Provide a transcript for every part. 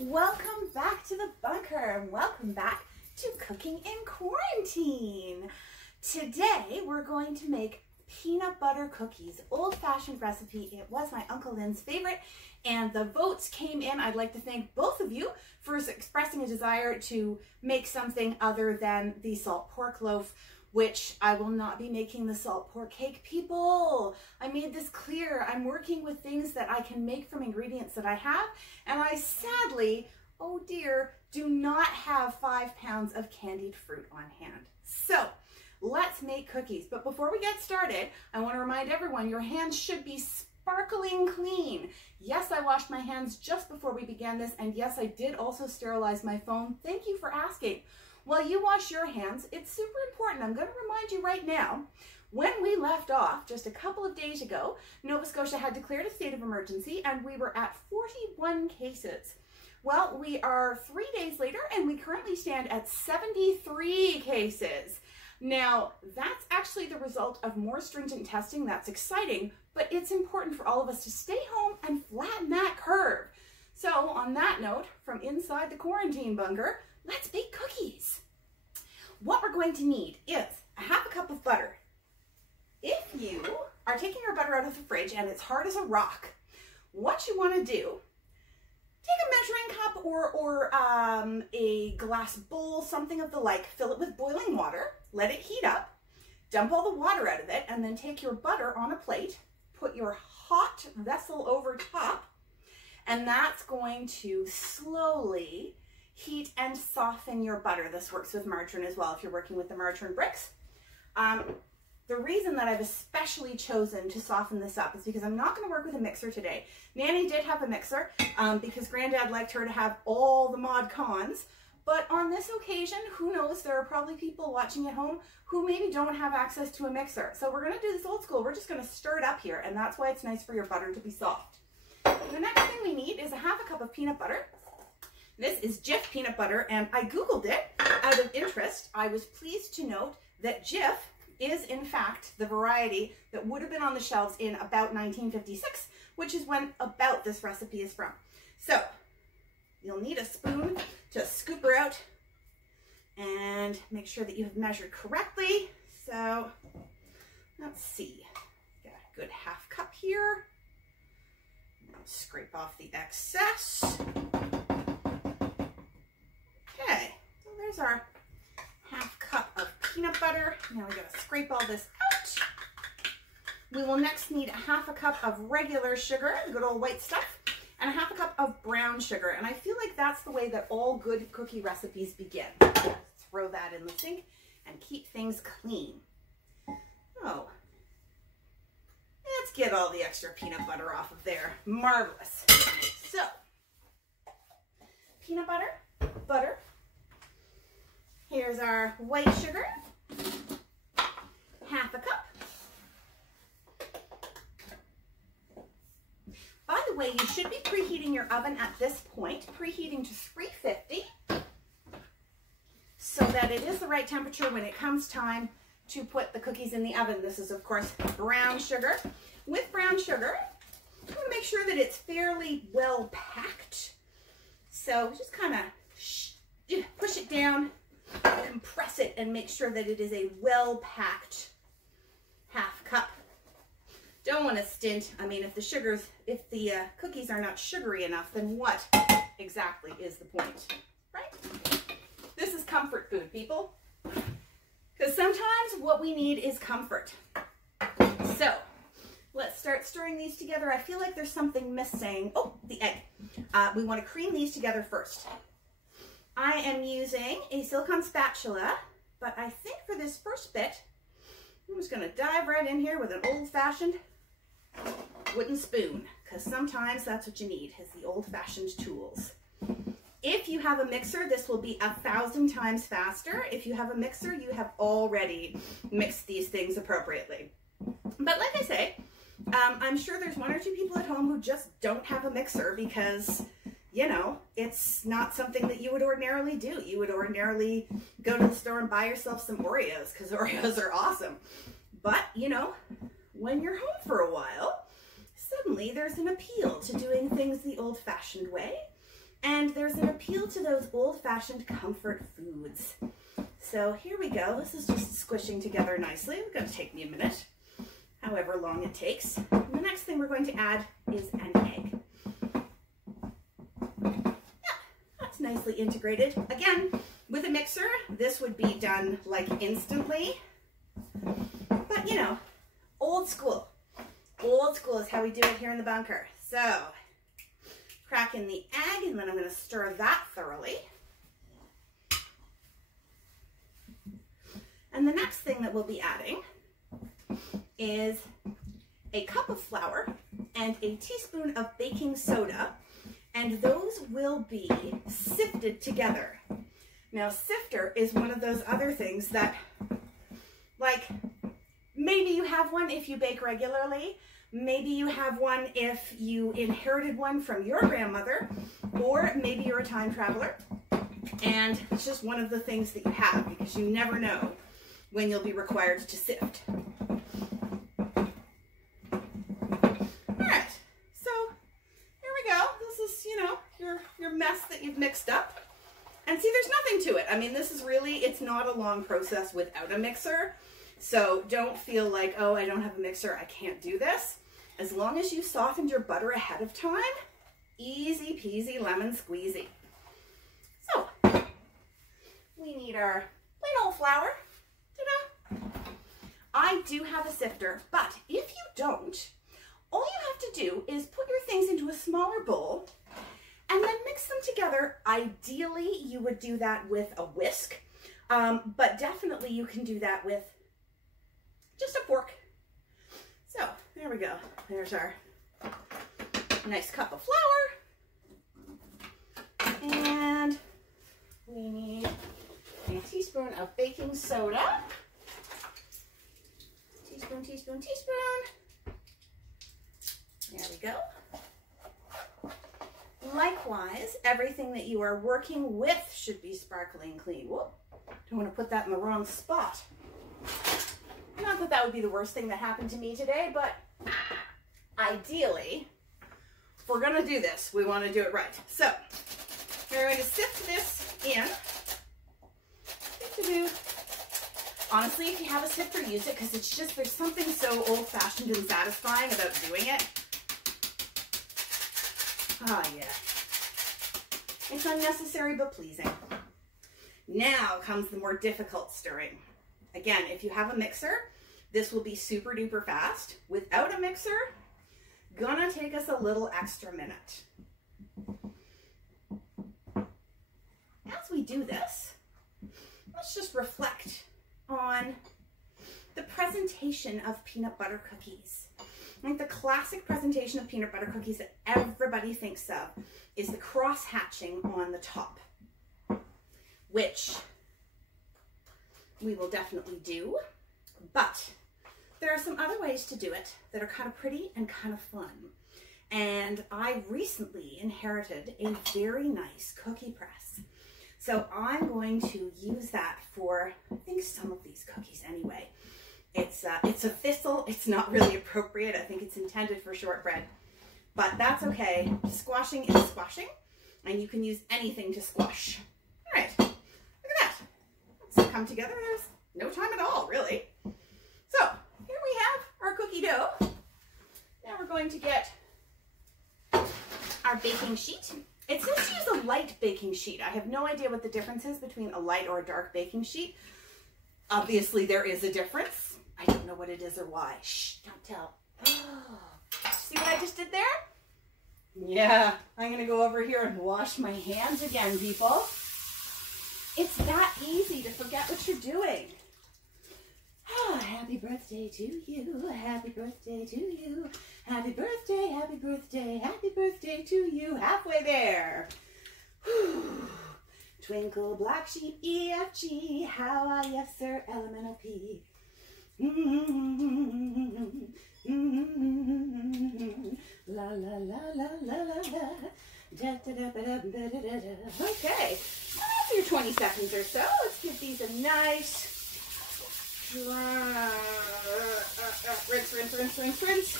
Welcome back to the bunker and welcome back to Cooking in Quarantine. Today we're going to make peanut butter cookies, old-fashioned recipe. It was my Uncle Lynn's favorite and the votes came in. I'd like to thank both of you for expressing a desire to make something other than the salt pork loaf, which I will not be making the salt pork cake, people. I made this clear. I'm working with things that I can make from ingredients that I have, and I sadly, oh dear, do not have 5 pounds of candied fruit on hand. So let's make cookies. But before we get started, I want to remind everyone your hands should be sparkling clean. Yes, I washed my hands just before we began this, and yes, I did also sterilize my phone. Thank you for asking. While you wash your hands, it's super important. I'm going to remind you right now, when we left off just a couple of days ago, Nova Scotia had declared a state of emergency and we were at 41 cases. Well, we are 3 days later and we currently stand at 73 cases. Now, that's actually the result of more stringent testing. That's exciting, but it's important for all of us to stay home and flatten that curve. So on that note, from inside the quarantine bunker, let's bake cookies. What we're going to need is a ½ cup of butter. If you are taking your butter out of the fridge and it's hard as a rock, what you want to do, take a measuring cup or a glass bowl, something of the like, fill it with boiling water, let it heat up, dump all the water out of it, and then take your butter on a plate, put your hot vessel over top, and that's going to slowly heat and soften your butter. This works with margarine as well if you're working with the margarine bricks. The reason that I've especially chosen to soften this up is because I'm not going to work with a mixer today. Nanny did have a mixer because Granddad liked her to have all the Mod Cons. But on this occasion, who knows, there are probably people watching at home who maybe don't have access to a mixer. So we're going to do this old school. We're just going to stir it up here, and that's why it's nice for your butter to be soft. The next thing we need is a ½ cup of peanut butter. This is Jif peanut butter, and I Googled it out of interest. I was pleased to note that Jif is, in fact, the variety that would have been on the shelves in about 1956, which is when about this recipe is from. So you'll need a spoon to scoop her out and make sure that you have measured correctly. So let's see, got a good ½ cup here. I'll scrape off the excess. Okay, so there's our ½ cup of peanut butter. Now we gotta scrape all this out. We will next need a ½ cup of regular sugar, the good old white stuff, and a ½ cup of brown sugar. And I feel like that's the way that all good cookie recipes begin. Throw that in the sink and keep things clean. Oh, let's get all the extra peanut butter off of there. Marvelous. So, peanut butter, butter. Here's our white sugar, ½ cup. By the way, you should be preheating your oven at this point, preheating to 350, so that it is the right temperature when it comes time to put the cookies in the oven. This is, of course, brown sugar. With brown sugar, I'm going to make sure that it's fairly well packed. So just kind of push it down, compress it, and make sure that it is a well-packed ½ cup. Don't want to stint. I mean, if the cookies are not sugary enough, then what exactly is the point, right? This is comfort food, people. Because sometimes what we need is comfort. So let's start stirring these together. I feel like there's something missing. Oh, the egg. We want to cream these together first. I am using a silicone spatula, but I think for this first bit, I'm just going to dive right in here with an old-fashioned wooden spoon, because sometimes that's what you need, is the old-fashioned tools. If you have a mixer, this will be 1,000 times faster. If you have a mixer, you have already mixed these things appropriately. But like I say, I'm sure there's 1 or 2 people at home who just don't have a mixer because, you know, it's not something that you would ordinarily do. You would ordinarily go to the store and buy yourself some Oreos because Oreos are awesome. But, you know, when you're home for a while, suddenly there's an appeal to doing things the old-fashioned way. And there's an appeal to those old-fashioned comfort foods. So here we go. This is just squishing together nicely. It's going to take me a minute, however long it takes. And the next thing we're going to add is an egg. Yeah, that's nicely integrated. Again, with a mixer, this would be done like instantly. But you know, old school. Old school is how we do it here in the bunker. So, crack in the egg, and then I'm going to stir that thoroughly. And the next thing that we'll be adding is a cup of flour and a teaspoon of baking soda, and those will be sifted together. Now, sifter is one of those other things that, like, maybe you have one if you bake regularly, maybe you have one if you inherited one from your grandmother, or maybe you're a time traveler, and it's just one of the things that you have because you never know when you'll be required to sift. Alright, so here we go. This is, you know, your mess that you've mixed up. And see, there's nothing to it. I mean, this is really, it's not a long process without a mixer. So don't feel like, oh, I don't have a mixer, I can't do this. As long as you softened your butter ahead of time, easy peasy lemon squeezy. So, we need our plain old flour. Ta-da! I do have a sifter, but if you don't, all you have to do is put your things into a smaller bowl and then mix them together. Ideally, you would do that with a whisk, but definitely you can do that with just a fork. So there we go. There's our nice cup of flour. And we need a teaspoon of baking soda. Teaspoon, teaspoon, teaspoon. There we go. Likewise, everything that you are working with should be sparkling clean. Whoop, don't want to put that in the wrong spot. Not that that would be the worst thing that happened to me today, but ideally, if we're going to do this, we want to do it right. So, we're going to sift this in. Honestly, if you have a sifter, use it, because it's just, there's something so old-fashioned and satisfying about doing it. Ah, yeah. It's unnecessary but pleasing. Now comes the more difficult stirring. Again, if you have a mixer, this will be super duper fast. Without a mixer, gonna take us a little extra minute. As we do this, let's just reflect on the presentation of peanut butter cookies. I think the classic presentation of peanut butter cookies that everybody thinks of is the cross hatching on the top, which we will definitely do, but there are some other ways to do it that are kind of pretty and kind of fun. And I recently inherited a very nice cookie press. So I'm going to use that for, I think, some of these cookies anyway. It's a thistle. It's not really appropriate. I think it's intended for shortbread, but that's okay. Squashing is squashing, and you can use anything to squash. All right, look at that. Let's come together. There's no time at all, really. So here we have our cookie dough. Now we're going to get our baking sheet. It says to use a light baking sheet. I have no idea what the difference is between a light or a dark baking sheet. Obviously, there is a difference. I don't know what it is or why. Shh, don't tell. Oh, see what I just did there? Yeah, I'm going to go over here and wash my hands again, people. It's that easy to forget what you're doing. Oh, happy birthday to you. Happy birthday to you. Happy birthday, happy birthday, happy birthday to you. Halfway there. Whew. Twinkle, black sheep, E, F, G, how I, yes, sir, elemental P. La, la, la, la, la, la, la. Da, da, da, da, da, da, da, da. Okay, after your 20 seconds or so, let's give these a nice dry, rinse, rinse, rinse, rinse, rinse,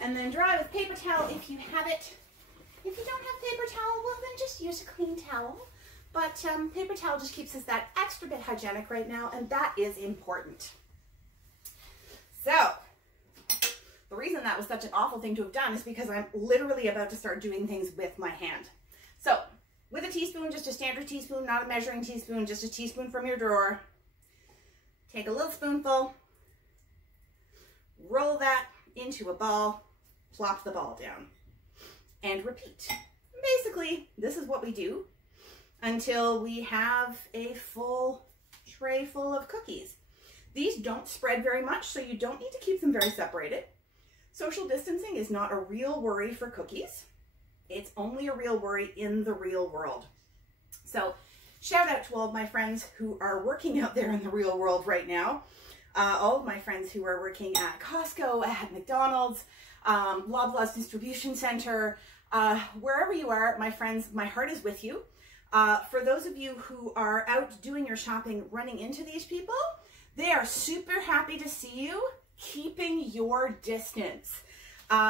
and then dry with paper towel if you have it. If you don't have paper towel, well then just use a clean towel, but paper towel just keeps us that extra bit hygienic right now, and that is important. So, the reason that was such an awful thing to have done is because I'm literally about to start doing things with my hand. So, with a teaspoon, just a standard teaspoon, not a measuring teaspoon, just a teaspoon from your drawer. Take a little spoonful, roll that into a ball, plop the ball down, and repeat. Basically, this is what we do until we have a full tray full of cookies. These don't spread very much, so you don't need to keep them very separated. Social distancing is not a real worry for cookies. It's only a real worry in the real world. So shout out to all of my friends who are working out there in the real world right now. All of my friends who are working at Costco, at McDonald's, Loblaws Distribution Center, wherever you are, my friends, my heart is with you. For those of you who are out doing your shopping, running into these people, they are super happy to see you, keeping your distance.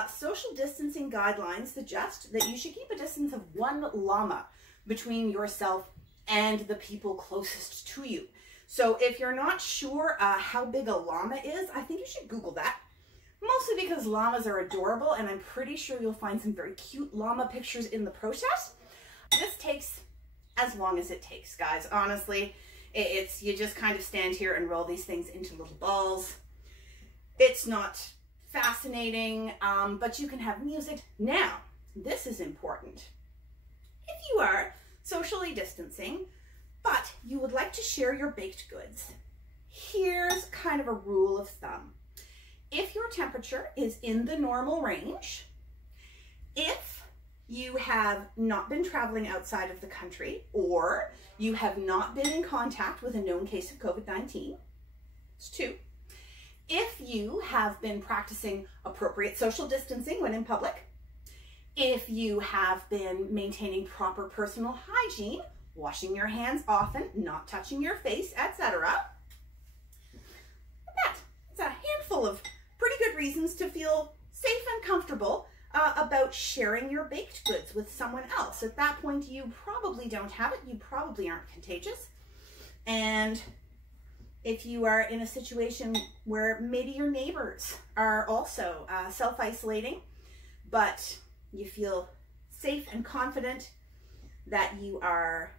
Social distancing guidelines suggest that you should keep a distance of 1 llama between yourself and the people closest to you. So if you're not sure how big a llama is, I think you should Google that. Mostly because llamas are adorable, and I'm pretty sure you'll find some very cute llama pictures in the process. This takes as long as it takes, guys. Honestly, you just kind of stand here and roll these things into little balls. It's not fascinating, but you can have music. Now, this is important. If you are socially distancing, but you would like to share your baked goods, here's kind of a rule of thumb. If your temperature is in the normal range, if you have not been traveling outside of the country, or you have not been in contact with a known case of COVID-19, it's 2. If you have been practicing appropriate social distancing when in public, if you have been maintaining proper personal hygiene, washing your hands often, not touching your face, etc. It's a handful of pretty good reasons to feel safe and comfortable about sharing your baked goods with someone else. At that point, you probably don't have it. You probably aren't contagious. And if you are in a situation where maybe your neighbors are also self-isolating, but you feel safe and confident that you are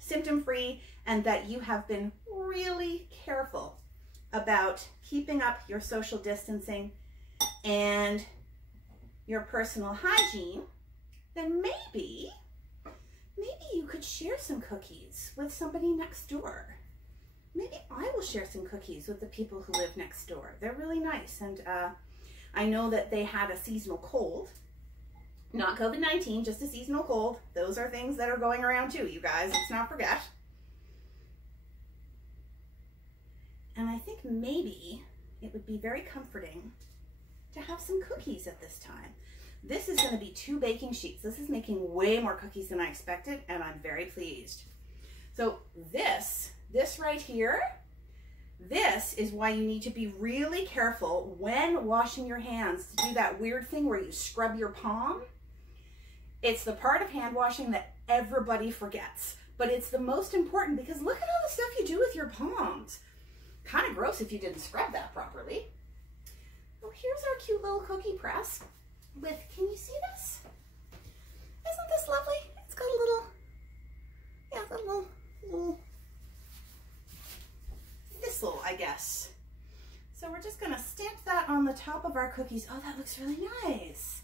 symptom-free and that you have been really careful about keeping up your social distancing and your personal hygiene, then maybe you could share some cookies with somebody next door. Maybe I will share some cookies with the people who live next door. They're really nice, and I know that they had a seasonal cold. Not COVID-19, just a seasonal cold. Those are things that are going around too, you guys. Let's not forget. And I think maybe it would be very comforting to have some cookies at this time. This is going to be 2 baking sheets. This is making way more cookies than I expected, and I'm very pleased. So this right here, this is why you need to be really careful when washing your hands to do that weird thing where you scrub your palm. It's the part of hand washing that everybody forgets, but it's the most important because look at all the stuff you do with your palms. Kind of gross if you didn't scrub that properly. Well, here's our cute little cookie press with, can you see this? Isn't this lovely? It's got a little, yeah, a little thistle, I guess. So we're just gonna stamp that on the top of our cookies. Oh, that looks really nice.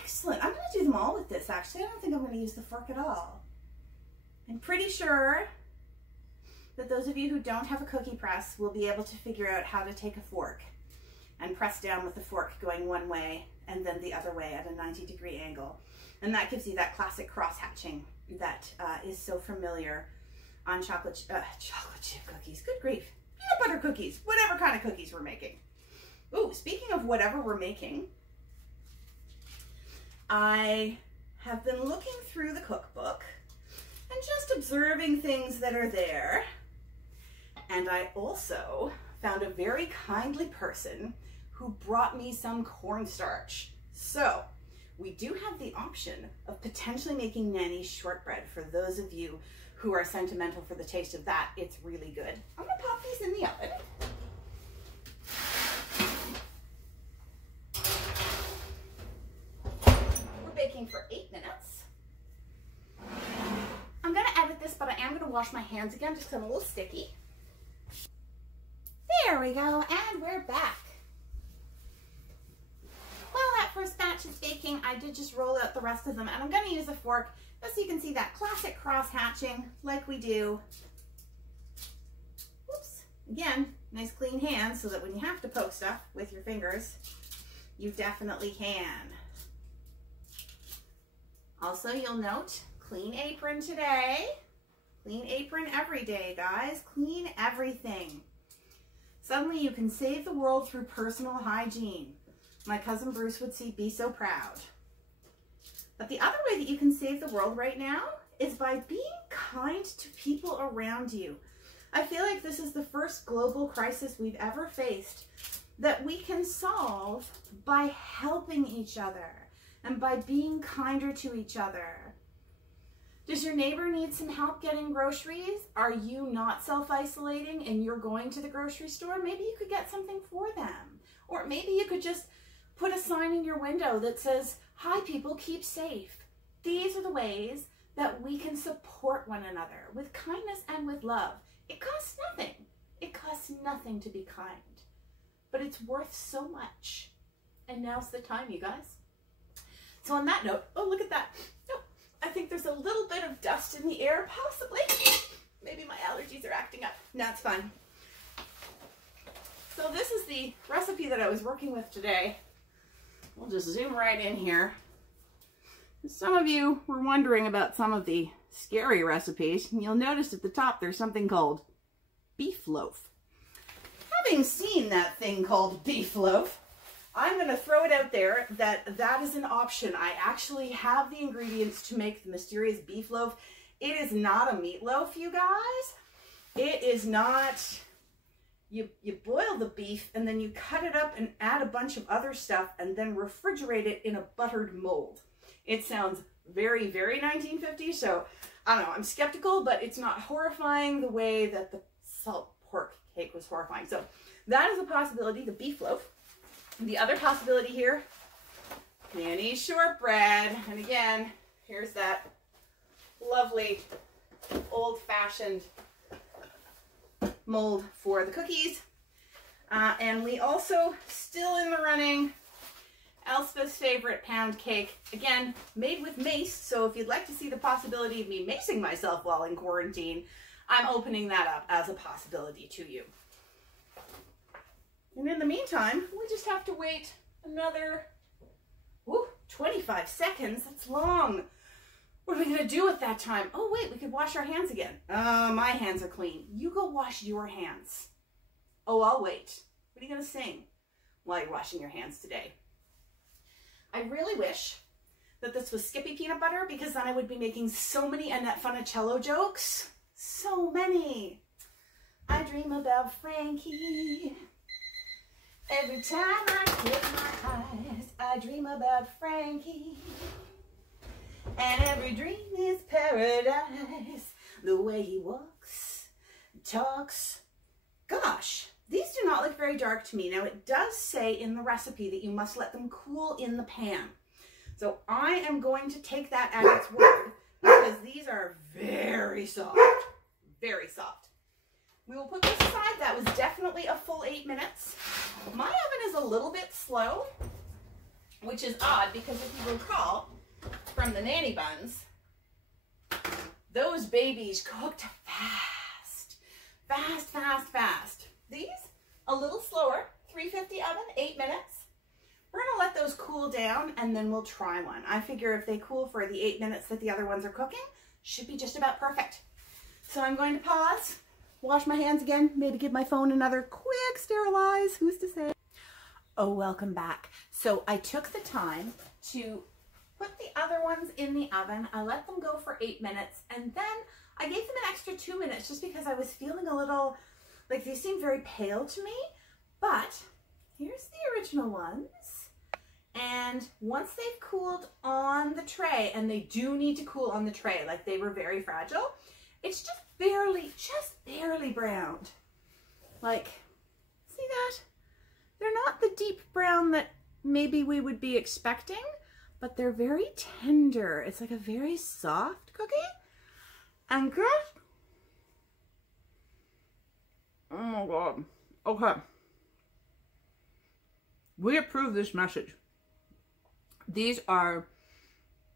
Excellent. I'm gonna do them all with this, actually. I don't think I'm gonna use the fork at all. I'm pretty sure that those of you who don't have a cookie press will be able to figure out how to take a fork and press down with the fork going one way and then the other way at a 90-degree angle. And that gives you that classic cross-hatching that is so familiar on chocolate chip cookies. Good grief. Peanut butter cookies, whatever kind of cookies we're making. Ooh, speaking of whatever we're making, I have been looking through the cookbook and just observing things that are there. And I also found a very kindly person who brought me some cornstarch. So we do have the option of potentially making Nanny's shortbread. For those of you who are sentimental for the taste of that, it's really good. I'm gonna pop these in the oven. We're baking for 8 minutes. I'm gonna edit this, but I am gonna wash my hands again just because I'm a little sticky. There we go, and we're back. While that first batch is baking, I did just roll out the rest of them, and I'm going to use a fork just so you can see that classic cross-hatching like we do. Whoops. Again, nice clean hands so that when you have to poke stuff with your fingers, you definitely can. Also, you'll note, clean apron today. Clean apron every day, guys. Clean everything. Suddenly you can save the world through personal hygiene. My cousin Bruce would be so proud. But the other way that you can save the world right now is by being kind to people around you. I feel like this is the first global crisis we've ever faced that we can solve by helping each other and by being kinder to each other. Does your neighbor need some help getting groceries? Are you not self-isolating and you're going to the grocery store? Maybe you could get something for them. Or maybe you could just put a sign in your window that says, "Hi people, keep safe." These are the ways that we can support one another with kindness and with love. It costs nothing. It costs nothing to be kind, but it's worth so much. And now's the time, you guys. So on that note, oh, look at that. Oh, I think there's a little bit of dust in the air, possibly. Maybe my allergies are acting up. No, it's fine. So this is the recipe that I was working with today. We'll just zoom right in here. Some of you were wondering about some of the scary recipes. You'll notice at the top there's something called beef loaf. Having seen that thing called beef loaf, I'm going to throw it out there that that is an option. I actually have the ingredients to make the mysterious beef loaf. It is not a meatloaf, you guys. It is not... You boil the beef and then you cut it up and add a bunch of other stuff and then refrigerate it in a buttered mold. It sounds very, very 1950s, so I don't know, I'm skeptical, but it's not horrifying the way that the salt pork cake was horrifying. So that is a possibility, the beef loaf. The other possibility here, Nanny's shortbread. And again, here's that lovely old-fashioned mold for the cookies. And we also, still in the running, Elspeth's favorite pound cake. Again, made with mace, so if you'd like to see the possibility of me macing myself while in quarantine, I'm opening that up as a possibility to you. And in the meantime, we just have to wait another 25 seconds. That's long. What are we going to do with that time? Oh, wait, we could wash our hands again. My hands are clean. You go wash your hands. Oh, I'll wait. What are you going to sing while you're washing your hands today? I really wish that this was Skippy peanut butter, because then I would be making so many Annette Funicello jokes. So many. I dream about Frankie. Every time I close my eyes, I dream about Frankie. And every dream is paradise. The way he walks, talks. Gosh, these do not look very dark to me. Now it does say in the recipe that you must let them cool in the pan. So I am going to take that at its word, because these are very soft. Very soft. We will put this aside. That was definitely a full 8 minutes. My oven is a little bit slow, which is odd because if you recall from the nanny buns, those babies cooked fast. Fast, fast, fast. These, a little slower, 350 oven, 8 minutes. We're going to let those cool down and then we'll try one. I figure if they cool for the 8 minutes that the other ones are cooking, should be just about perfect. So I'm going to pause, wash my hands again, maybe give my phone another quick sterilize, who's to say? Oh, welcome back. So I took the time to put the other ones in the oven. I let them go for 8 minutes and then I gave them an extra 2 minutes just because I was feeling a little, like these seem very pale to me, but here's the original ones. And once they've cooled on the tray, and they do need to cool on the tray, like they were very fragile, it's just barely browned. Like, see that? They're not the deep brown that maybe we would be expecting, but they're very tender. It's like a very soft cookie. And good. Oh my God. Okay. We approve this message. These are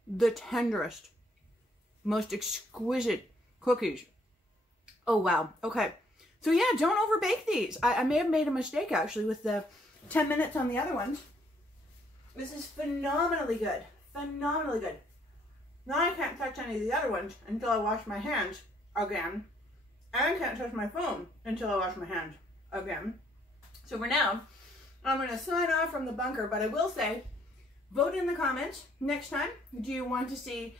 the tenderest, most exquisite cookies. Oh wow. Okay. So yeah, don't overbake these. I may have made a mistake actually with the 10 minutes on the other ones. This is phenomenally good. Phenomenally good. Now I can't touch any of the other ones until I wash my hands again. And I can't touch my phone until I wash my hands again. So for now, I'm going to sign off from the bunker, but I will say, vote in the comments next time. Do you want to see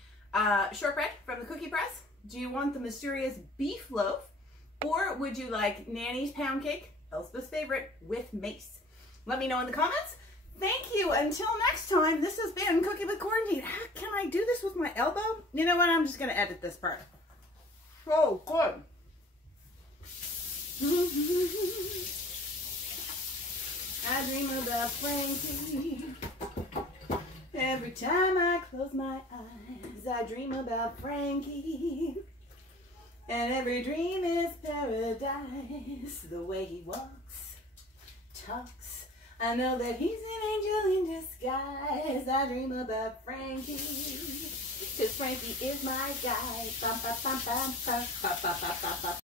shortbread from the cookie press? Do you want the mysterious beef loaf? Or would you like Nanny's pound cake, Elspeth's favorite, with mace? Let me know in the comments. Thank you. Until next time, this has been Cooking with Quarantine. Can I do this with my elbow? You know what? I'm just going to edit this part. So good. I dream about Frankie. Every time I close my eyes, I dream about Frankie. And every dream is paradise. The way he walks, talks. I know that he's an angel in disguise. I dream about Frankie. 'Cause Frankie is my guy. Bum, bum, bum, bum, bum, bum, bum, bum, bum.